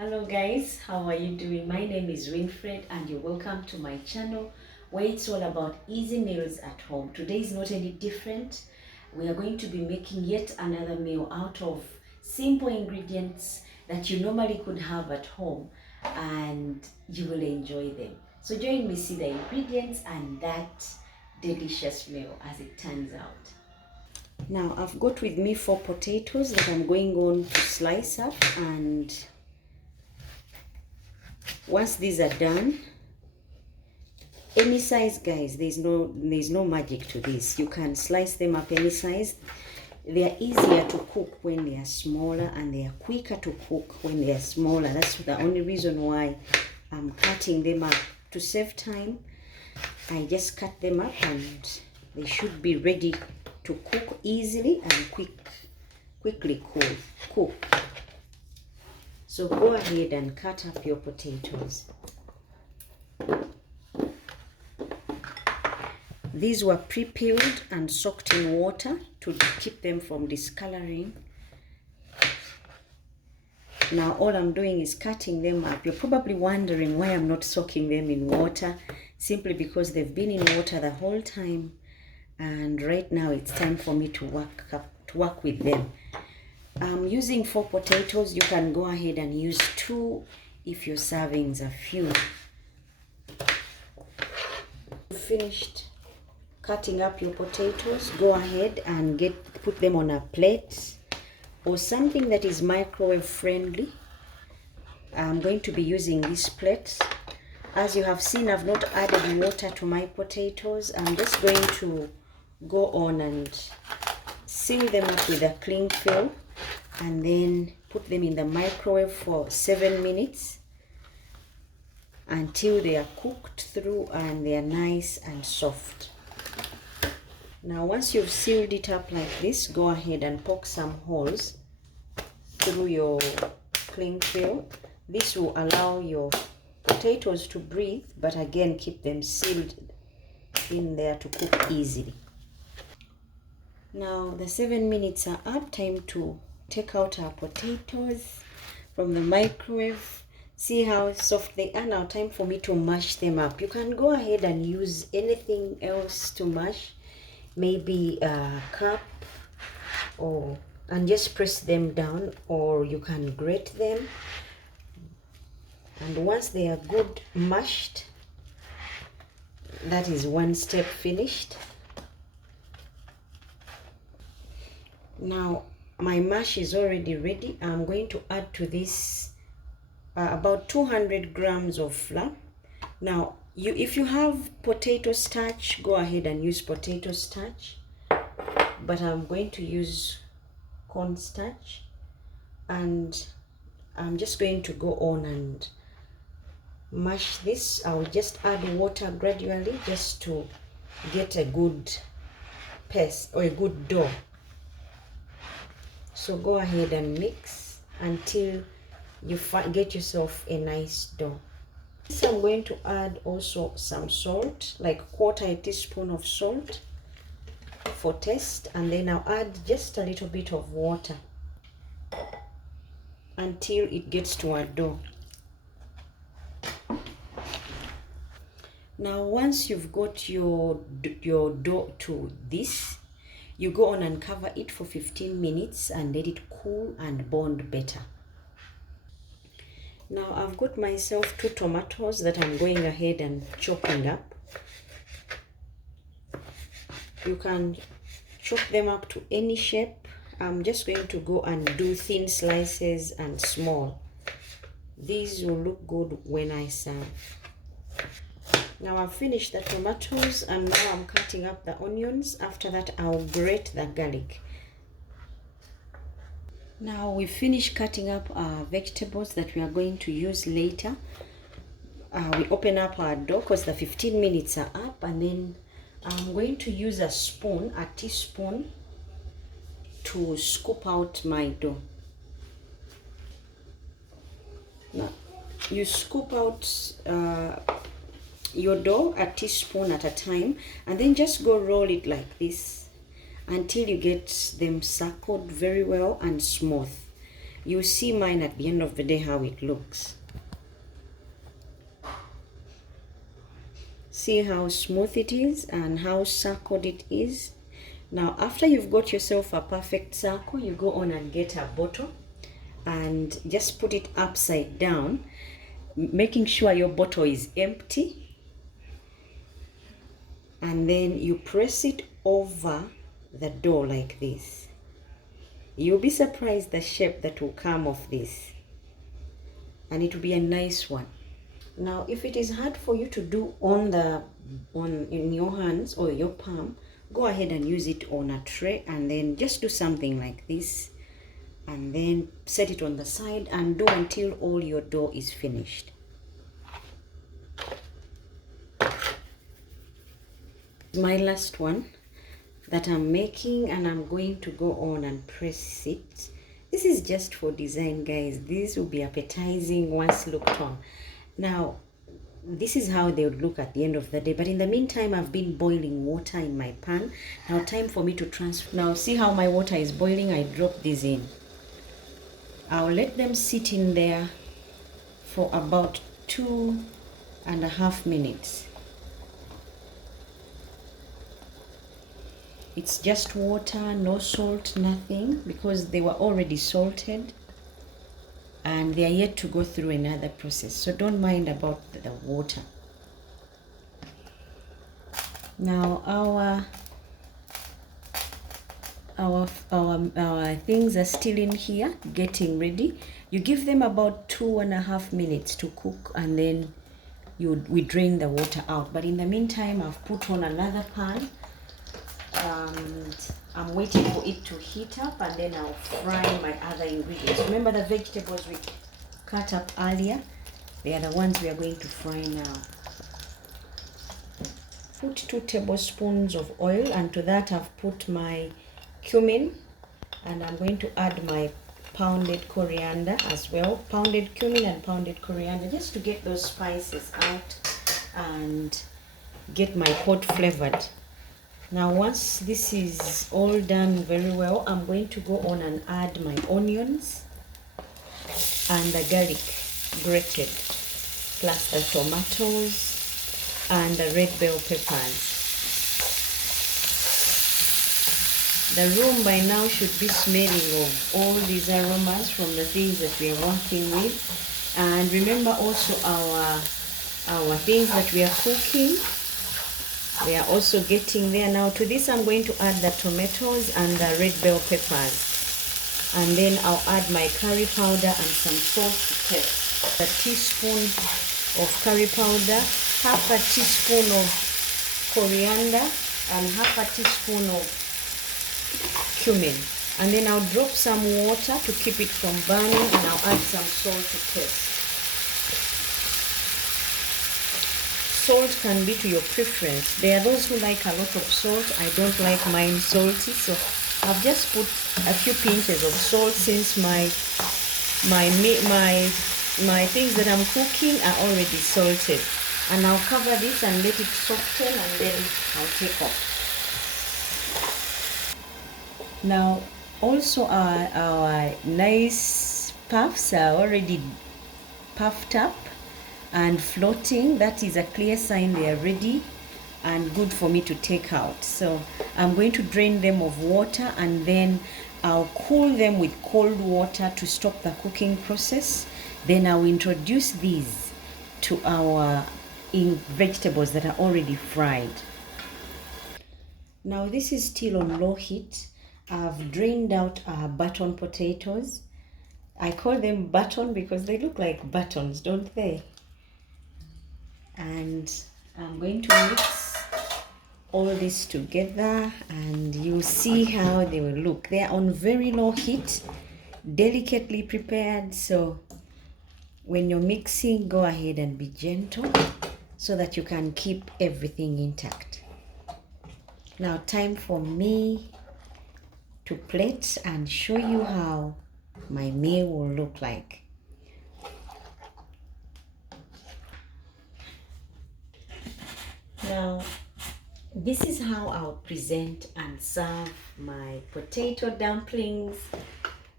Hello guys, how are you doing? My name is Winfred and you're welcome to my channel where it's all about easy meals at home. Today is not any different. We are going to be making yet another meal out of simple ingredients that you normally could have at home and you will enjoy them. So join me, see the ingredients and that delicious meal as it turns out. Now I've got with me 4 potatoes that I'm going on to slice up, and once these are done, any size guys, there's no magic to this. You can slice them up any size. They are easier to cook when they are smaller and they are quicker to cook when they are smaller. That's the only reason why I'm cutting them up. To save time, I just cut them up and they should be ready to cook easily and quickly cook. So go ahead and cut up your potatoes. These were pre-peeled and soaked in water to keep them from discoloring. Now all I'm doing is cutting them up. You're probably wondering why I'm not soaking them in water. Simply because they've been in water the whole time, and right now it's time for me to work with them. I'm using 4 potatoes. You can go ahead and use 2 if your servings are few. Finished cutting up your potatoes, go ahead and put them on a plate or something that is microwave friendly. I'm going to be using this plate. As you have seen, I've not added water to my potatoes. I'm just going to go on and seal them up with a cling film and then put them in the microwave for 7 minutes until they are cooked through and they are nice and soft. Now once you've sealed it up like this, go ahead and poke some holes through your cling film. This will allow your potatoes to breathe, but again keep them sealed in there to cook easily. Now the 7 minutes are up. Time to take out our potatoes from the microwave. See how soft they are. Now time for me to mash them up. You can go ahead and use anything else to mash, maybe a cup, and just press them down, or you can grate them. And once they are good mashed, that is one step finished. Now my mash is already ready. I'm going to add to this about 200 grams of flour. Now if you have potato starch, go ahead and use potato starch, but I'm going to use cornstarch, and I'm just going to go on and mash this. I'll just add water gradually just to get a good paste or a good dough. So go ahead and mix until you get yourself a nice dough. So I'm going to add also some salt, like 1/4 teaspoon of salt for taste, and then I'll add just a little bit of water until it gets to a dough. Now once you've got your dough to this, you go on and cover it for 15 minutes and let it cool and bond better. Now I've got myself 2 tomatoes that I'm going ahead and chopping up. You can chop them up to any shape. I'm just going to go and do thin slices and small. These will look good when I serve. Now I've finished the tomatoes and now I'm cutting up the onions. After that I'll grate the garlic. Now we've finished cutting up our vegetables that we are going to use later. We open up our dough because the 15 minutes are up, and then I'm going to use a spoon, a teaspoon, to scoop out my dough. Now you scoop out your dough a teaspoon at a time, and then just go roll it like this until you get them circled very well and smooth. You see mine at the end of the day how it looks. See how smooth it is and how circled it is. Now after you've got yourself a perfect circle, you go on and get a bottle and just put it upside down, making sure your bottle is empty, and then you press it over the door like this. You'll be surprised the shape that will come of this, and it will be a nice one. Now if it is hard for you to do in your hands or your palm, go ahead and use it on a tray, and then just do something like this, and then set it on the side and do until all your dough is finished. My last one that I'm making, and I'm going to go on and press it. This is just for design, guys. This will be appetizing once looked on. Now this is how they would look at the end of the day, but in the meantime I've been boiling water in my pan. Now time for me to transfer. Now see how my water is boiling. I drop these in. I'll let them sit in there for about 2.5 minutes. It's just water, no salt, nothing, because they were already salted and they are yet to go through another process, so don't mind about the water. Now our things are still in here getting ready. You give them about 2.5 minutes to cook, and then we drain the water out. But in the meantime, I've put on another pan and I'm waiting for it to heat up, and then I'll fry my other ingredients. Remember the vegetables we cut up earlier? They are the ones we are going to fry now. Put 2 tablespoons of oil, and to that I've put my cummin, and I'm going to add my pounded coriander as well. Pounded cummin and pounded coriander, just to get those spices out and get my pot flavored. Now once this is all done very well, I'm going to go on and add my onions and the garlic grated, plus the tomatoes and the red bell peppers. The room by now should be smelling of all these aromas from the things that we are working with. And remember also our things that we are cooking, they are also getting there. Now to this I'm going to add the tomatoes and the red bell peppers, and then I'll add my curry powder and some salt to taste. A teaspoon of curry powder, half a teaspoon of coriander, and half a teaspoon of cumin, and then I'll drop some water to keep it from burning, and I'll add some salt to taste. Salt can be to your preference. There are those who like a lot of salt. I don't like mine salty, so I've just put a few pinches of salt, since my things that I'm cooking are already salted. And I'll cover this and let it soften, and then I'll take off. Now also our nice puffs are already puffed up and floating. That is a clear sign they are ready and good for me to take out. So I'm going to drain them of water, and then I'll cool them with cold water to stop the cooking process. Then I'll introduce these to our vegetables that are already fried. Now this is still on low heat. I've drained out our button potatoes. I call them button because they look like buttons, don't they? And I'm going to mix all this together, and you'll see how they will look. They are on very low heat, delicately prepared, so when you're mixing, go ahead and be gentle so that you can keep everything intact. Now time for me to plate and show you how my meal will look like. Now this is how I'll present and serve my potato dumplings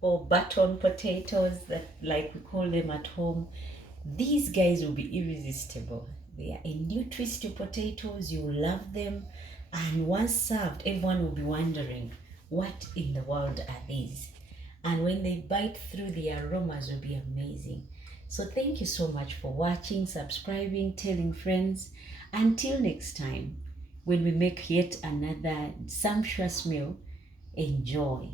or button potatoes, that like we call them at home. These guys will be irresistible. They are a new twist to potatoes. You will love them. And once served, everyone will be wondering, what in the world are these? And when they bite through, the aromas will be amazing. So thank you so much for watching, subscribing, telling friends. Until next time, when we make yet another sumptuous meal, enjoy.